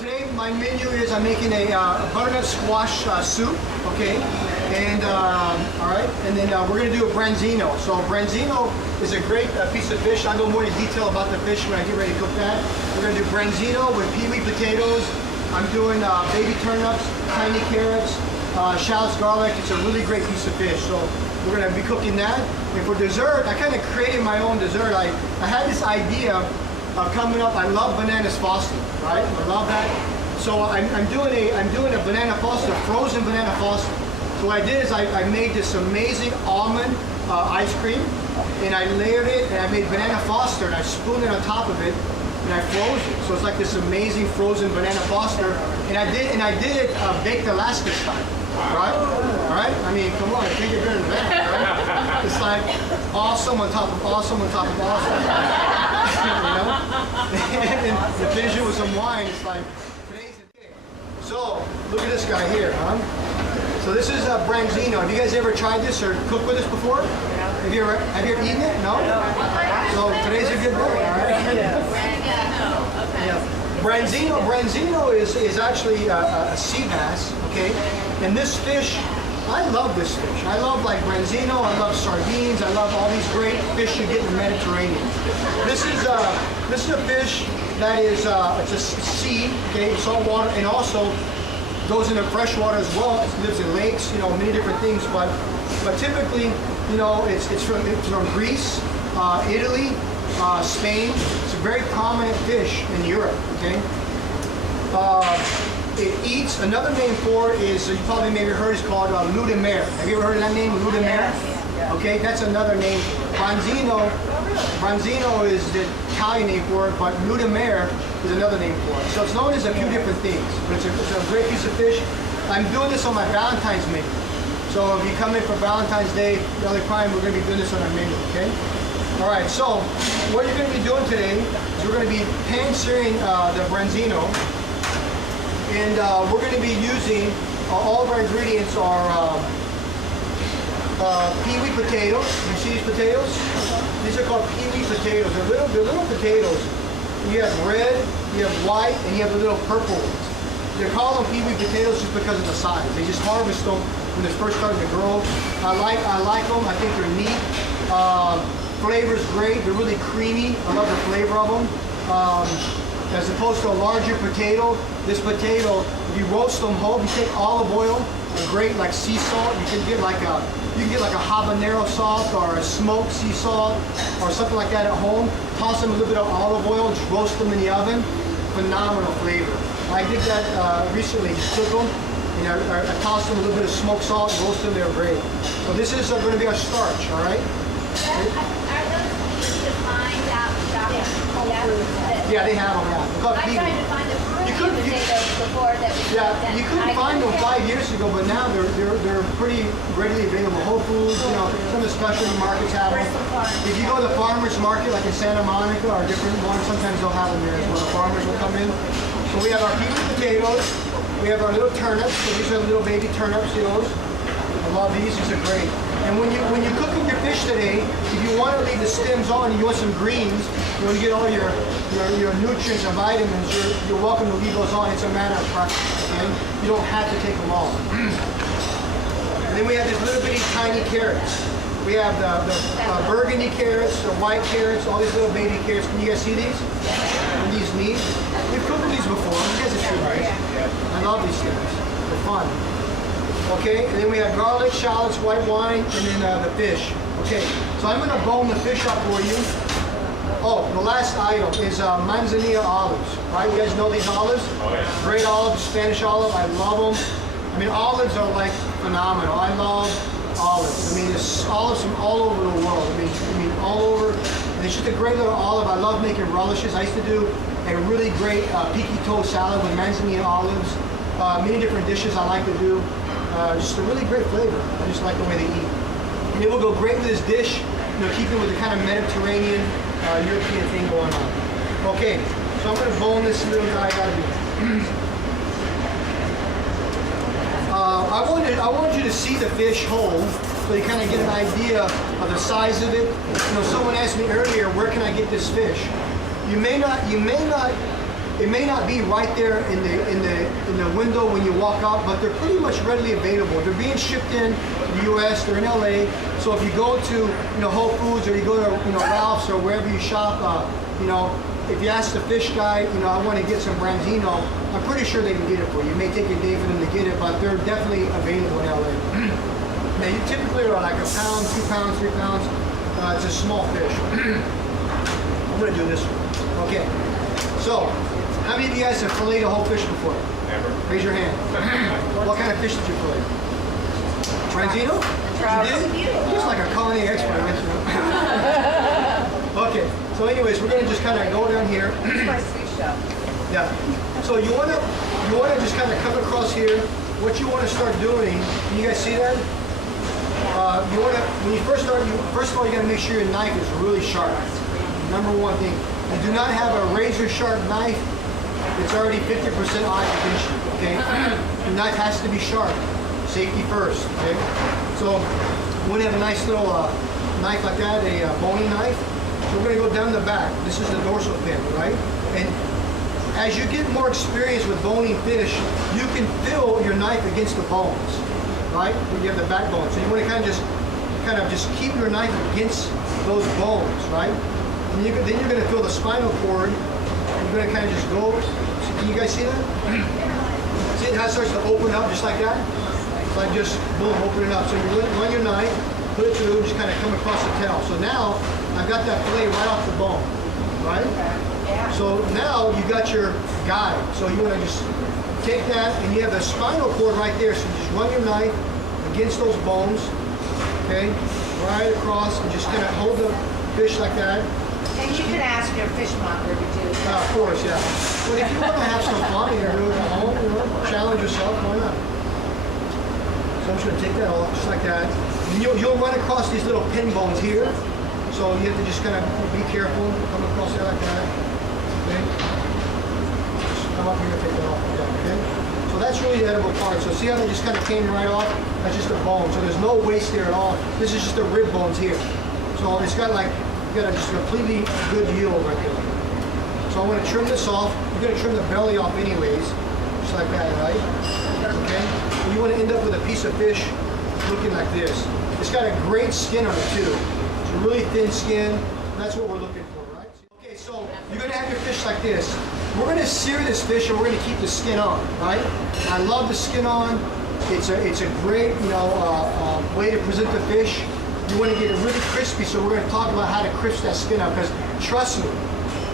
today my menu is I'm making a butternut squash soup, okay? And all right, and then we're gonna do a branzino. So branzino is a great piece of fish. I'll go more in detail about the fish when I get ready to cook that. We're gonna do branzino with peewee potatoes. I'm doing baby turnips, tiny carrots, shallots, garlic. It's a really great piece of fish. So we're gonna be cooking that. And for dessert, I kind of created my own dessert. I had this idea coming up. I love bananas frosted, right? I love that. So I'm doing a banana foster, frozen banana foster. So what I did is I made this amazing almond ice cream, and I layered it, and I made banana foster, and I spooned it on top of it, and I froze it. So it's like this amazing frozen banana foster, and I did it baked Alaska style, right? All right. I mean, come on, I think you're better than that, right? It's like awesome on top of awesome on top of awesome. You know? And the finish it with some wine. It's like today's the day. So look at this guy here, huh? So this is branzino. Have you guys ever tried this or cooked with this before? Have you ever eaten it? No? So today's a good day, all right? Yeah. Branzino is actually a sea bass, okay? And this fish, I love this fish. I love like branzino, I love sardines, I love all these great fish you get in the Mediterranean. This is a fish that is, it's a sea, okay, salt water, and also goes into fresh water as well. It lives in lakes, you know, many different things. But typically, you know, it's from Greece, Italy, Spain. It's a very prominent fish in Europe. Okay. It eats. Another name for it is you probably maybe heard is called loup de mer. Have you ever heard of that name, loup de mer? Okay, that's another name. Branzino is the Italian name for it, but loup de mer is another name for it. So it's known as a few different things, but it's a great piece of fish. I'm doing this on my Valentine's menu. So if you come in for Valentine's Day, Deli Prime, we're going to be doing this on our menu, okay? All right, so what you're going to be doing today is we're going to be pan-searing the branzino, and we're going to be using, all of our ingredients are peewee potatoes. You see these potatoes? These are called peewee potatoes. They're little potatoes. You have red, you have white, and you have the little purple ones. They're called them peewee potatoes just because of the size. They just harvest them when they're first starting to grow. I like them. I think they're neat. Flavor's great. They're really creamy. I love the flavor of them. As opposed to a larger potato, this potato, if you roast them whole, you take olive oil, a great like sea salt. You can get like a habanero salt or a smoked sea salt or something like that at home. Toss them a little bit of olive oil, just roast them in the oven. Phenomenal flavor. I did that recently. Just took them and I tossed them a little bit of smoked salt, roast them. They're great. So this is going to be our starch. All right. Yeah, they have them. Yeah. I tried to find the potatoes before that we you couldn't find them 5 years ago, but now they're pretty readily available. Whole Foods, you know, some of the specialty markets have them. If you go to the farmers market, like in Santa Monica or different ones, sometimes they'll have them there as well. The farmers will come in. So we have our peewee potatoes. We have our little turnips. So these are little baby turnips. See those? I love these. These are great. And when you're cooking your fish today, if you want to leave the stems on, you want some greens, you want to get all your nutrients and vitamins, you're welcome to leave those on. It's a matter of preference. Okay? You don't have to take them all. And then we have these little bitty tiny carrots. We have the burgundy carrots, the white carrots, all these little baby carrots. Can you guys see these? And these neat. We've cooked these before. You guys have seen these. I love these things. They're fun. Okay, and then we have garlic, shallots, white wine, and then the fish. Okay, so I'm going to bone the fish up for you. Oh, the last item is manzanilla olives. Right, you guys know these olives? Oh, yeah. Great olives, Spanish olive. I love them. I mean, olives are like phenomenal. I love olives. I mean, there's olives from all over the world. I mean all over. And it's just a great little olive. I love making relishes. I used to do a really great piqué toast salad with manzanilla olives. Many different dishes I like to do. Just a really great flavor. I just like the way they eat. And it will go great with this dish, you know, keeping with the kind of Mediterranean, European thing going on. Okay, so I'm going to bone this little guy out of here. I wanted you to see the fish whole, so you kind of get an idea of the size of it. You know, someone asked me earlier, where can I get this fish? You may not It may not be right there in the window when you walk out, but they're pretty much readily available. They're being shipped in the U.S. They're in LA. So if you go to Whole Foods or you go to Ralph's or wherever you shop, if you ask the fish guy, I want to get some branzino, I'm pretty sure they can get it for you. It may take a day for them to get it, but they're definitely available in LA. Now you typically are like a pound, 2 pounds, 3 pounds. It's a small fish. I'm gonna do this one. Okay. So, how many of you guys have filleted a whole fish before? Never. Raise your hand. What kind of fish did you fillet? Branzino? You did? You're just like a culinary expert, aren't you? Okay. So anyways, we're gonna just kind of go down here. Yeah. So you wanna just kind of come across here. What you wanna start doing? Can you guys see that? When you first start, first of all, you gotta make sure your knife is really sharp. Number one thing. You do not have a razor sharp knife. It's already 50% odds against you. Okay. The knife has to be sharp. Safety first. Okay. So you want to have a nice little knife like that, a bony knife. So we're going to go down the back. This is the dorsal fin, right? And as you get more experience with boning fish, you can feel your knife against the bones, right? When you have the backbone. So you want to kind of just keep your knife against those bones, right? And then you're going to feel the spinal cord. You're going to kind of just go. Can you guys see that? See how it starts to open up just like that? It's like just boom, opening up. So you run your knife, put it through, just kind of come across the tail. So now I've got that fillet right off the bone, right? So now you got your guide. So you want to just take that, and you have the spinal cord right there. So just run your knife against those bones, okay? Right across, and just kind of hold the fish like that. And you can ask your fishmonger to do it. Of course, yeah. But if you want to have some fun and do it at home, challenge yourself, why not? So I'm just going to take that off just like that. And you'll run across these little pin bones here. So you have to just kind of be careful, come across there like that. Okay? Just come up here and take that off like that, okay? So that's really the edible part. So see how they just kind of came right off? That's just a bone. So there's no waste there at all. This is just the rib bones here. So it's got like, you got just a completely good yield right there. So I'm going to trim this off. You're going to trim the belly off anyways, just like that, right? Okay? And you want to end up with a piece of fish looking like this. It's got a great skin on it too. It's a really thin skin. That's what we're looking for, right? Okay, so you're going to have your fish like this. We're going to sear this fish and we're going to keep the skin on, right? I love the skin on. It's a great, way to present the fish. You want to get it really crispy, so we're going to talk about how to crisp that skin up, because trust me,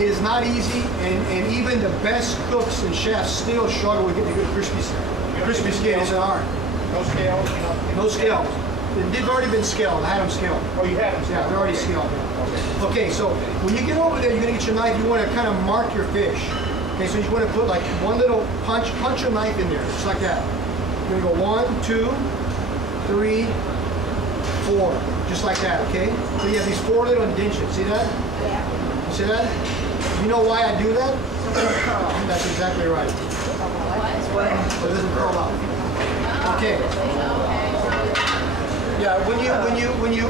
it is not easy, and even the best cooks and chefs still struggle with getting a good crispy skin. It's an art. No scales? No scales. They've already been scaled. I had them scaled. Oh, you had them? Yeah, they're already scaled. Okay, so when you get over there, you're going to get your knife. You want to kind of mark your fish. Okay, so you want to put like one little punch your knife in there, just like that. You're going to go 1, 2, 3, 4, just like that, okay? So you have these 4 little indentions, see that? Yeah. You see that? You know why I do that? That's exactly right. So it doesn't curl up. Okay. Yeah, when you're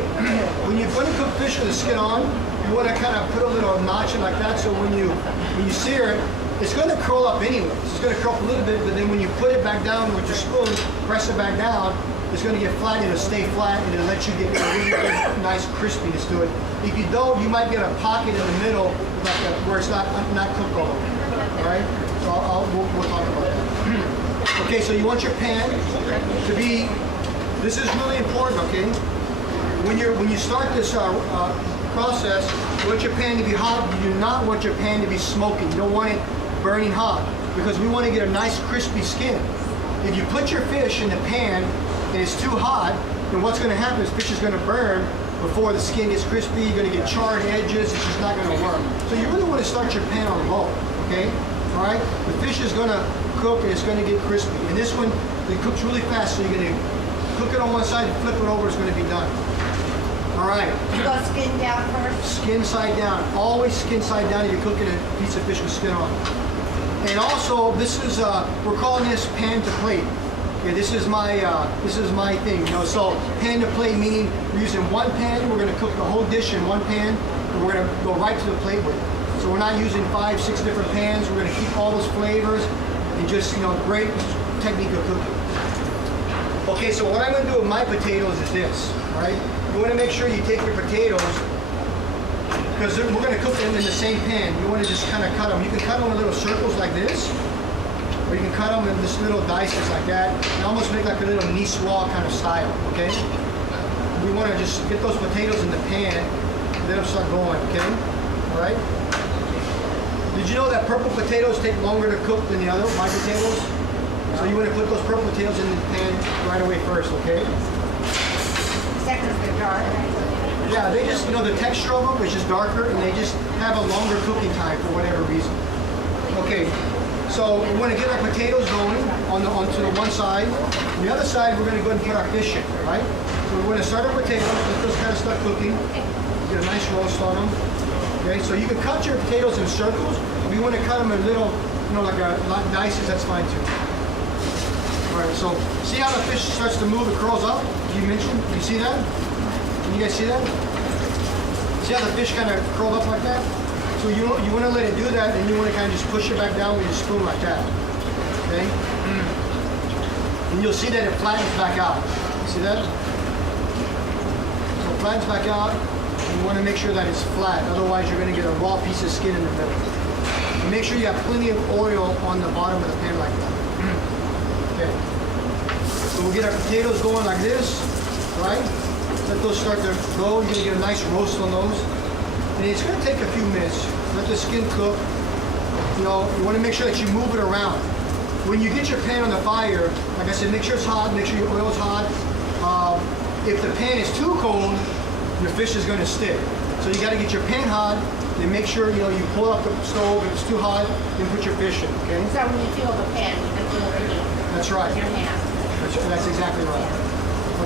going to cook fish with the skin on, you want to kind of put a little notch in like that, so when you sear it, it's going to curl up anyways. It's going to curl up a little bit, but then when you put it back down with your spoon, press it back down, it's going to get flat, it'll stay flat, and it'll let you get a really good, nice crispiness to it. If you don't, you might get a pocket in the middle where it's not cooked all over. All right? So we'll talk about that. Okay, so you want your pan to be, this is really important, okay? When you start this process, you want your pan to be hot. You do not want your pan to be smoking. You don't want it burning hot, because we want to get a nice crispy skin. If you put your fish in the pan and it's too hot, then what's going to happen is fish is going to burn before the skin gets crispy. You're going to get charred edges. It's just not going to work. So you really want to start your pan on low, okay? All right? The fish is going to cook and it's going to get crispy. And this one, it cooks really fast, so you're going to cook it on one side and flip it over, it's going to be done. All right. You go skin down first? Skin side down. Always skin side down if you're cooking a piece of fish with skin on. And also, this is, we're calling this pan to plate. Okay, this is my thing, you know. So pan to plate meaning we're using one pan, we're going to cook the whole dish in one pan, and we're going to go right to the plate with it. So we're not using 5, 6 different pans. We're gonna keep all those flavors and just, great technique of cooking. Okay, so what I'm gonna do with my potatoes is this, all right? You wanna make sure you take your potatoes, because we're gonna cook them in the same pan. You wanna just kind of cut them. You can cut them in little circles like this, or you can cut them in this little dices like that, and almost make like a little niçoise kind of style, okay? We wanna just get those potatoes in the pan, and let them start going, okay? All right? Did you know that purple potatoes take longer to cook than the other white potatoes? So you want to put those purple potatoes in the pan right away first, okay? Seconds they're dark. Yeah, they just, the texture of them is just darker and they just have a longer cooking time for whatever reason. Okay, so we want to get our potatoes going onto the one side. On the other side, we're going to go ahead and put our fish in, right? So we're going to start our potatoes, let those kind of start cooking. Get a nice roast on them. Okay, so you can cut your potatoes in circles. If you want to cut them in little, like dices, that's fine too. All right, so see how the fish starts to move, it curls up? You mentioned, you see that? Can you guys see that? See how the fish kind of curled up like that? So you want to let it do that, and you want to kind of just push it back down with your spoon like that. Okay? And you'll see that it flattens back out. See that? So it flattens back out. You want to make sure that it's flat, otherwise you're going to get a raw piece of skin in the middle. And make sure you have plenty of oil on the bottom of the pan like that. Okay. So we'll get our potatoes going like this, right? Let those start to go. You're going to get a nice roast on those. And it's going to take a few minutes. Let the skin cook. You want to make sure that you move it around. When you get your pan on the fire, like I said, make sure it's hot, make sure your oil's hot. If the pan is too cold, your fish is going to stick. So you got to get your pan hot, and make sure you pull up the stove. If it's too hot, then put your fish in. Okay. So when you feel the pan, you can feel the heat. That's right. Your hand. That's exactly right.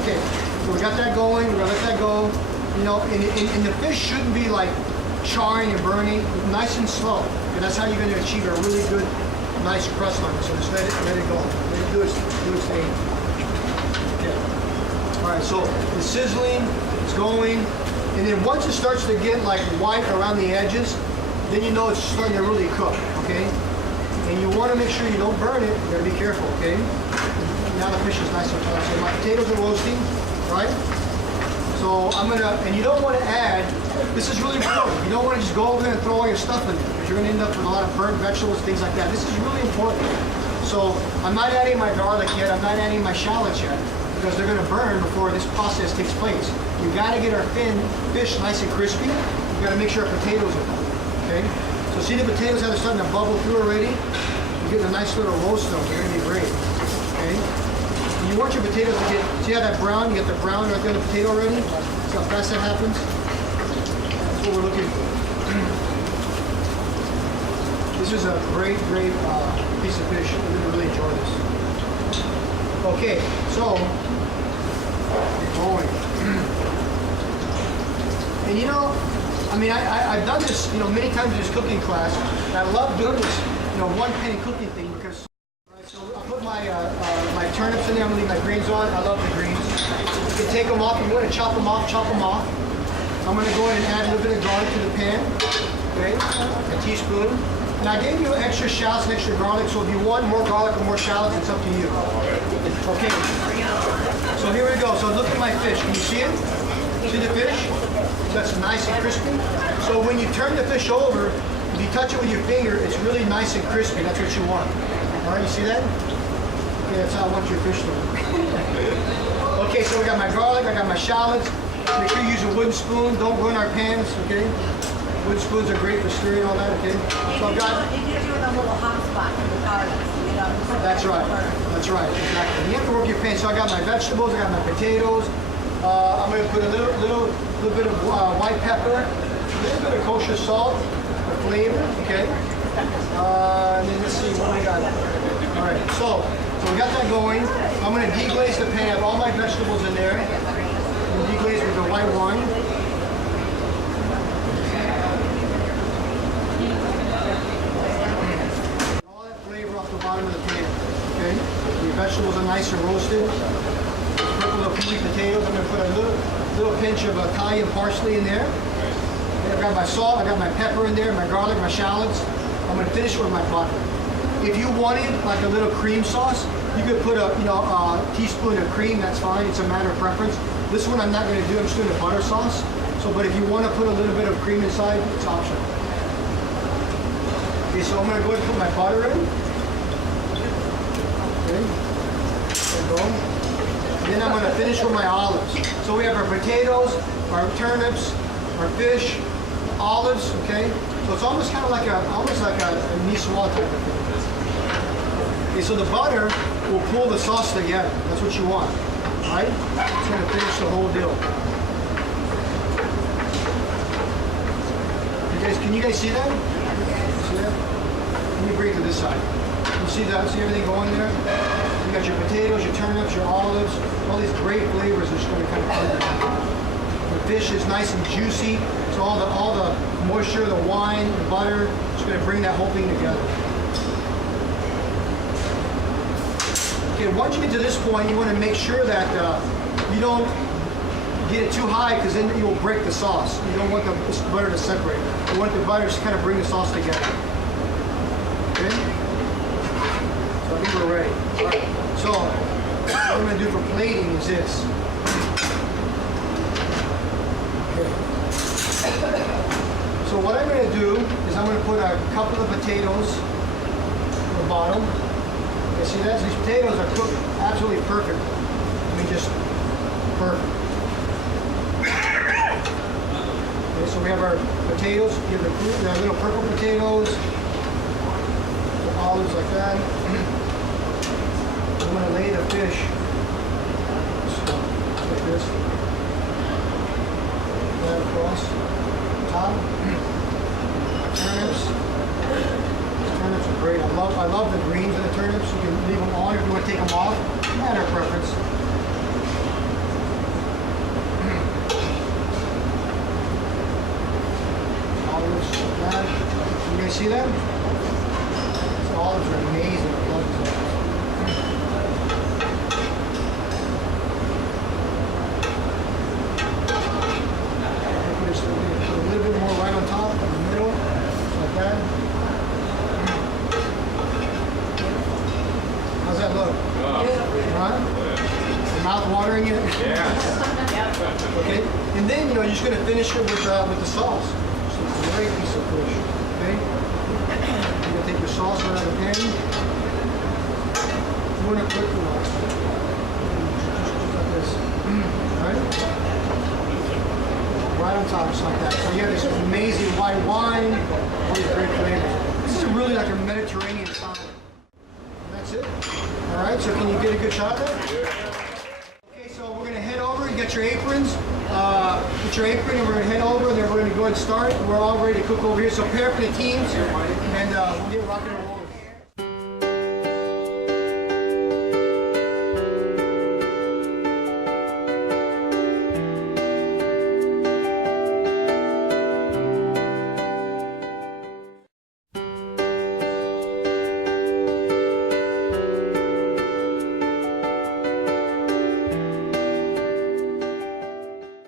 Okay. So we got that going. We're gonna let that go. And the fish shouldn't be like charring and burning. Nice and slow. Okay, that's how you're going to achieve a really good, nice crust on it. So just let it go. Let it do its thing. Okay. All right. So it's sizzling. It's going, and then once it starts to get like white around the edges, then you know it's starting to really cook, okay? And you want to make sure you don't burn it. You gotta be careful, okay? Now the fish is nice and done. So my potatoes are roasting, right? So and you don't want to add, this is really important. You don't want to just go over there and throw all your stuff in there, because you're gonna end up with a lot of burnt vegetables, things like that. This is really important. So I'm not adding my garlic yet. I'm not adding my shallots yet, because they're gonna burn before this process takes place. You gotta get our fish nice and crispy. You gotta make sure our potatoes are done, okay? So see the potatoes how they're starting to bubble through already? You're getting a nice little roast of them. They're gonna be great, okay? And you want your potatoes to get, see how that brown, you get the brown right there on the potato already? See how fast that happens? That's what we're looking for. This is a great piece of fish. You're gonna really enjoy this. Okay, so, we're going. And I've done this, many times in this cooking class. And I love doing this, one pan cooking thing because. Right, so I put my my turnips in there. I'm gonna leave my greens on. I love the greens. You can take them off. If you want to chop them off, chop them off. I'm gonna go ahead and add a little bit of garlic to the pan. Okay, a teaspoon. And I gave you extra shallots and extra garlic. So if you want more garlic or more shallots, it's up to you. Okay. So here we go. So look at my fish. Can you see it? See the fish? That's nice and crispy. So when you turn the fish over, if you touch it with your finger, it's really nice and crispy. That's what you want. All right, you see that? Okay, that's how I want your fish to look. Okay, so we got my garlic, I got my shallots. Make sure you use a wooden spoon. Don't ruin our pans, okay? Wooden spoons are great for stirring all that, okay? So I've got... It gives you a little hot spot in the garlic. That's right. That's right. Exactly. You have to work your pan. So I got my vegetables. I got my potatoes. I'm going to put a little bit of white pepper, a little bit of kosher salt for flavor. Okay. And then let's see what we got. All right. So we got that going. I'm going to deglaze the pan. I have all my vegetables in there. Deglaze with the white wine. Bottom of the pan, okay? Your vegetables are nice and roasted. Purple little peely potatoes. I'm going to put a little pinch of Italian parsley in there. I got my salt, I got my pepper in there, my garlic, my shallots. I'm gonna finish with my butter. If you wanted like a little cream sauce, you could put a teaspoon of cream. That's fine. It's a matter of preference. This one I'm not going to do. I'm just doing a butter sauce. So, but if you want to put a little bit of cream inside, it's optional. Okay, so I'm going to go ahead and put my butter in. Okay, there we go. And then I'm going to finish with my olives. So we have our potatoes, our turnips, our fish, olives. Okay, so it's almost kind of like a niçoise type of thing. Okay, so the butter will pull the sauce together. That's what you want, right? It's going to finish the whole deal. Can you guys see that? See that? Let me bring it to this side. You see that? See everything going there? You got your potatoes, your turnips, your olives, all these great flavors are just going to come together. The fish is nice and juicy, so all the moisture, the wine, the butter, is going to bring that whole thing together. Okay, once you get to this point, you want to make sure that you don't get it too high because then you will break the sauce. You don't want the butter to separate. You want the butter to kind of bring the sauce together. Okay? So I think we're ready. All right. So what I'm going to do for plating is this. Okay. So what I'm going to do is I'm going to put a couple of potatoes on the bottom. You see that? These potatoes are cooked absolutely perfect. I mean, just perfect. Okay, so we have our potatoes. We have the little purple potatoes, the olives like that. I'm going to lay the fish just like this. That across the top. Turnips. Turnips are great. I love the greens of the turnips. You can leave them on if you want to take them off. Matter of preference. Olives like that. You guys see them? These olives are amazing. I love these olives. Put a little bit more right on top, in the middle, like that. How's that look? Huh? Mouth watering it? Yeah. Okay? And then, you're just going to finish it with the sauce. Just a great piece of fish. Okay? You're going to take your sauce right out of the pan. You want to put just like this. Alright? Right on top, just like that. So you have this amazing white wine, all these great flavors. This is really like a Mediterranean style. That's it. All right, so can you get a good shot of that? Okay, so we're going to head over. You got your aprons. Get your apron, and we're going to head over, and then we're going to go ahead and start. We're all ready to cook over here. So pair up for the teams, and we'll get rocking and rolling.